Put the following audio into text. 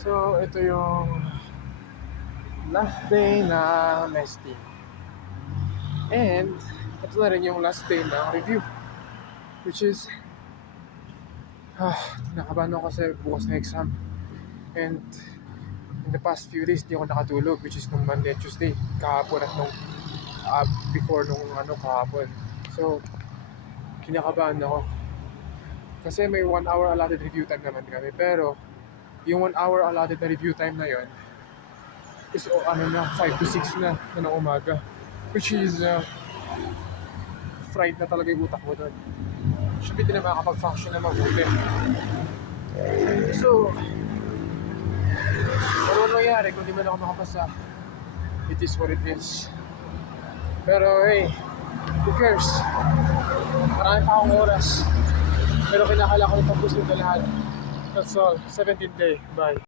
So, ito yung last day na nesting. And, ito na rin yung last day ng review. Which is, nakabahan ako kasi bukas na exam. And, in the past few days, di ako nakatulog. Which is nung Monday, Tuesday, kahapon at nung before nung kahapon. So, kinakabahan ako. Kasi may 1 hour allotted review time naman kami. Pero, yung 1 hour allotted na review time na yon is 5 to 6 na ng umaga. Which is, fried na talaga yung utak mo doon. Siyempre, hindi na makakapag-function na mabuti. So, ano nangyari kung di man ako makapasa? It is what it is. Pero hey, who cares? Marami pa akong oras. Pero kinakala ko yung tapos nito lahat. That's all. 17th day. Bye.